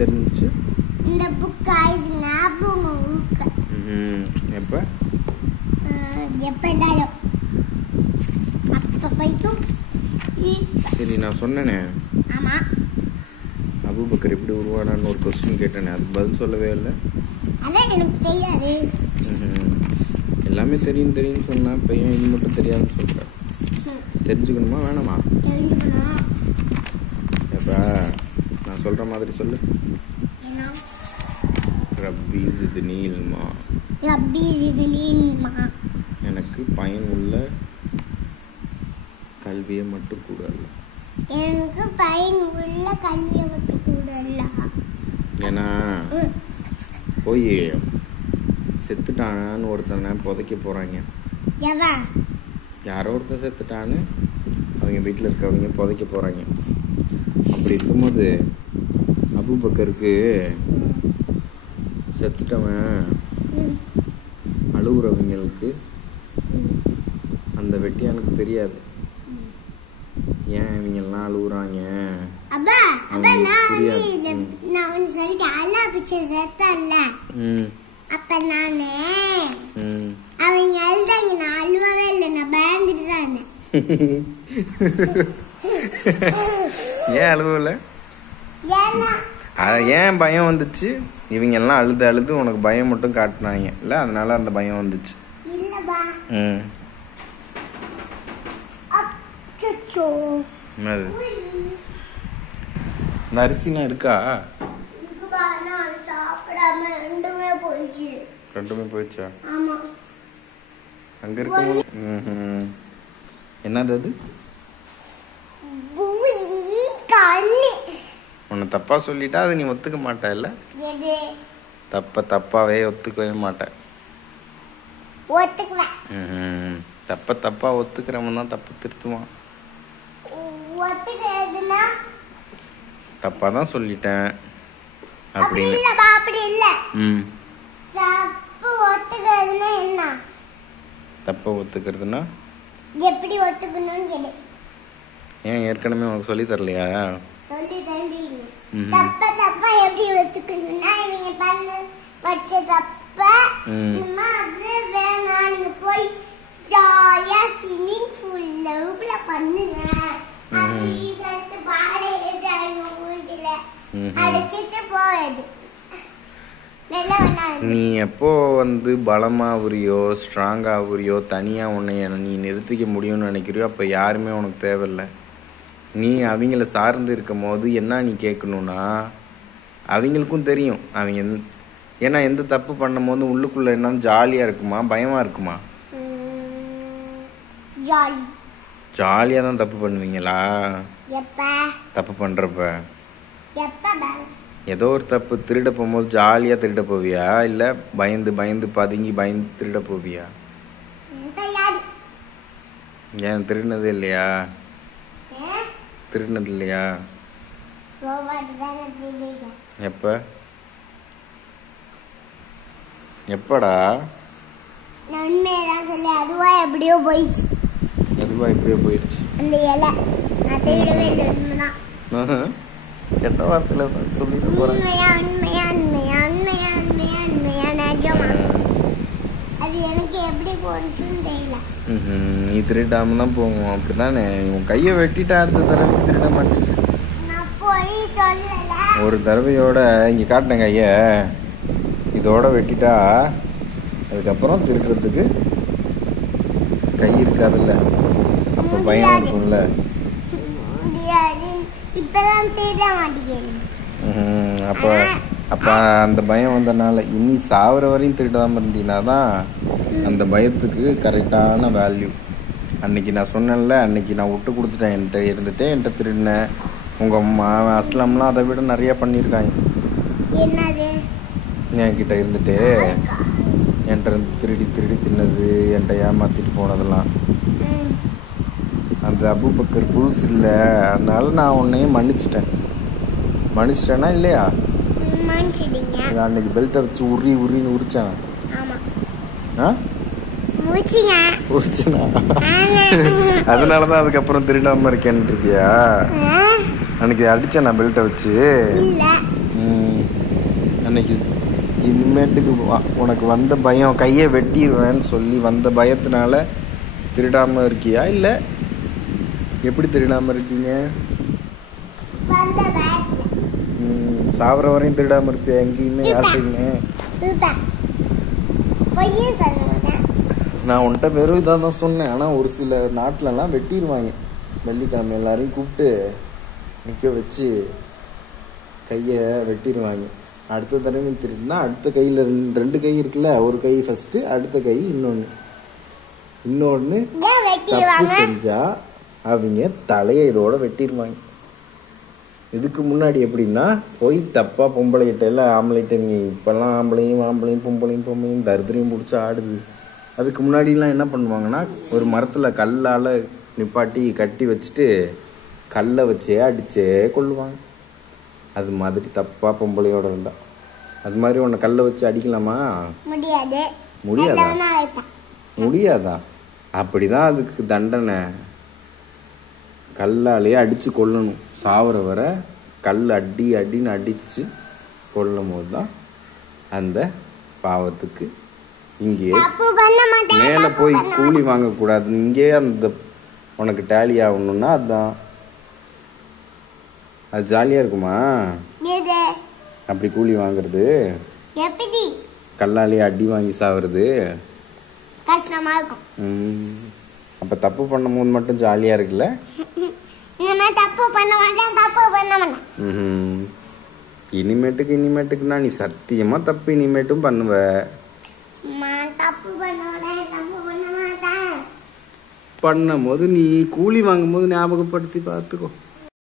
தெரிஞ்சிச்சு? இந்த புக் ஆயிது ஞாபகம் இருக்கு. எப்ப எப்பண்டாலும் அப்ப போய்டும். சரி, நான் சொன்னேனே. ஆமா, அபூபக்கர் எப்படி உருவானான்னு ஒரு கொஸ்டின் கேட்டேனே, அது பதில் சொல்லவே இல்லை. அதான் எனக்கு தெரியாது. எல்லாமே தெரியும் தெரியும்னு சொன்னா பையன் இது மட்டும் தெரியாதுன்னு சொல்கிறேன். தெரிஞ்சுக்கணுமா வேணாமா? தெரிஞ்சுக்கணும். எப்பா நான் சொல்கிற மாதிரி சொல்லு. ரப்பி ஜித்னி இல்மா. ரப்பி ஜித்னி இல்மா. எனக்கு பயனுள்ள கல்வியை மட்டும் கூட அல்ல. எனக்கு பயனுள்ள கல்வியை மட்டும் கூட அல்ல. ஏன்னா போய் செத்துட்டானான்னு ஒருத்தனை புதைக்க போகிறாங்க. யாரோ ஒருத்தன் செத்துட்டான்னு அவங்க வீட்டில் இருக்கவங்க புதைக்க போகிறாங்க. அப்படி இருக்கும்போது அபூபக்கருக்கு செத்துட்டவன் அழுகுறவங்களுக்கு அந்த வெட்டியானுக்கு தெரியாது ஏன் இவங்கெல்லாம் அழுகுறாங்க. அப்ப நானு அவங்க அழுதாங்க, நான் அழுவவே இல்லை, நான் பயந்துட்டு தான் இருந்தேன். ஏன் அழுவல? ஏன் பயம் வந்துச்சு? இவங்க எல்லாம் அழுது அழுது உனக்கு பயம் மட்டும் காட்டினாங்க இல்ல, அதனால அந்த பயம் வந்துச்சு. இந்த அரிசிலாம் இருக்கா? ரெண்டுமே போயிடுச்சா? அங்க இருக்கும்போது என்னது அது? உன்னை தப்பா சொல்லிட்டா அது நீ ஒத்துக்க மாட்ட இல்ல? தப்பாவே ஒத்துக்கவே மாட்ட. தப்பா ஒத்துக்கிறவன் தான் தப்பு திருத்துவான். தப்பா தான் சொல்லிட்டேன் அப்படின்னு. தப்ப ஒத்துக்கிறதுனா எப்படி ஒத்துக்கணும்னு கேளு. ஏன் ஏற்கனவே உனக்கு சொல்லி தரலையா? சொல்லி தந்தீங்க. தப்பா எப்படி ஒத்துக்கணும்னா இவங்க பண்ண வச்ச தப்ப அது வேணாம், நீங்க போய் ஜாலியா ஸ்விமிங் பூல்ல உள்ள பண்ணுங்க அப்படின்னு சொல்லிட்டு பாட எழுதாங்க மூஞ்சில அடிச்சிட்டு போகுது. நீ எப்போ பலமாவுறியோ ஸ்ட்ராங்காகுறியோ தனியா உன்னை நீ நிறுத்திக்க முடியும்னு நினைக்கிறியோ அப்ப யாருமே உனக்கு தேவையில்லை. நீ அவங்கள சார்ந்து இருக்கும் போது என்ன நீ கேட்கணும்னா அவங்களுக்கும் தெரியும் அவங்க ஏன்னா எந்த தப்பு பண்ணும் போது உள்ளுக்குள்ள என்ன ஜாலியா இருக்குமா பயமா இருக்குமா? ஜாலியா தான் தப்பு பண்ணுவீங்களா? தப்பு பண்றப்ப ஏதோ ஒரு தப்பு திருட போகும்போது ஜாலியா திருட போவியா இல்ல பயந்து பயந்து பதுங்கி பயந்து திருட போவியா? ஏன் திருடினது இல்லையா? திருடினது இல்லையா? எப்படா? அதுவா எப்படியோ போயிடுச்சு. அந்த இலை நான் திருடவே இல்லை, உண்மைதான். கெட்ட வார்த்தையில சொல்லிட்டு போறேன். அது எனக்கு எப்படி போச்சுன்னு தெரியல. நீ திருடாம தான் போவோம் அப்படிதானே? உன் கையை வெட்டிட்டா அடுத்த தடவை திருட மாட்டேங்க. ஒரு தடவையோட இங்க காட்டின கைய இதோட வெட்டிட்டா அதுக்கப்புறம் திருடுறதுக்கு கை இருக்காதுல்ல, அப்ப பயம் இருக்கும்ல. அப்ப அந்த பயம் வந்தனால இனி சாவர வரையும் திருடாம இருந்தீங்கன்னாதான் அந்த பயத்துக்கு கரெக்டான வேல்யூ. அன்னைக்கு நான் சொன்னேன்ல, அன்னைக்கு நான் விட்டு கொடுத்துட்டேன். என்கிட்ட திருடினேன். உங்க அஸ்லாம்லாம் அதை விட நிறைய பண்ணியிருக்காங்க. என்கிட்ட இருந்துட்டு என்கிட்ட திருடி தின்னது, என்கிட்ட ஏமாத்திட்டு போனதெல்லாம். அந்த அபூபக்கர் புதுசு இல்லை, அதனால நான் உன்னையும் மன்னிச்சிட்டேனா இல்லையா? அன்னைக்கு பெல்ட்டை வச்சு உரின்னு உரிச்சான். அதனாலதான் அதுக்கப்புறம் திருடாம இருக்கேன்னு இருக்கியா? அன்னைக்கு அடிச்சேன் நான் பெல்ட்டை வச்சு. அன்னைக்கு இனிமேட்டுக்கு உனக்கு வந்த பயம் கையை வெட்டிடுவேன்னு சொல்லி வந்த பயத்தினால திருடாமல் இருக்கியா இல்லை எப்படி திருடாமல் இருக்கீங்க? சாவர வரையும் திருடாமல் இருப்பியா எங்கேயுமே யார்கிட்டையுமே? நான் உன்கிட்ட வெறும் இதாக தான் சொன்னேன். ஆனால் ஒரு சில நாட்டிலலாம் வெட்டிடுவாங்க. வெள்ளிக்கிழமை எல்லாரையும் கூப்பிட்டு நிற்க வச்சு கையை வெட்டிடுவாங்க. அடுத்த தடவை திருடினா அடுத்த கையில் ரெண்டு கை இருக்குல்ல, ஒரு கை ஃபஸ்ட்டு, அடுத்த கை இன்னொன்று தப்பு செஞ்சா அவங்க தலையை இதோட வெட்டிடுவாங்க. இதுக்கு முன்னாடி எப்படின்னா போய் தப்பாக பொம்பளைகிட்ட எல்லாம் ஆம்பளைகிட்ட நீங்கள் இப்போல்லாம் ஆம்பளையும் பொம்பளையும் தரித்திரையும் பிடிச்சி ஆடுது. அதுக்கு முன்னாடிலாம் என்ன பண்ணுவாங்கன்னா ஒரு மரத்தில் கல்லால் நிப்பாட்டி கட்டி வச்சுட்டு கல்லை வச்சே அடிச்சே கொள்ளுவாங்க. அது மாதிரி தப்பாக பொம்பளையோட இருந்தா அது மாதிரி உன்னை கல்லை வச்சு அடிக்கலாமா? முடியாதா? அப்படிதான் அதுக்கு தண்டனை. கல்லாலேயே அடித்து கொல்லணும். சாவர வர கல் அடின்னு அடித்து கொல்லும் போது தான் அந்த பாவத்துக்கு இங்கே மேலே போய் கூலி வாங்கக்கூடாது. இங்கே அந்த உனக்கு டேலி ஆகணும்னா அதுதான். அது ஜாலியாக இருக்குமா அப்படி கூலி வாங்குறது? கல்லாலேயே அடி வாங்கி சாவுறது கஷ்டமா இருக்கும். அப்போ தப்பு பண்ணும் போது மட்டும் ஜாலியாக இருக்குல்ல? இனிமேட்டுக்குன்னா நீ சத்தியமா தப்பு இனிமேட்டும் பண்ணுவ. பண்ணும் போது நீ கூலி வாங்கும் போது ஞாபகப்படுத்தி பார்த்துக்கோ.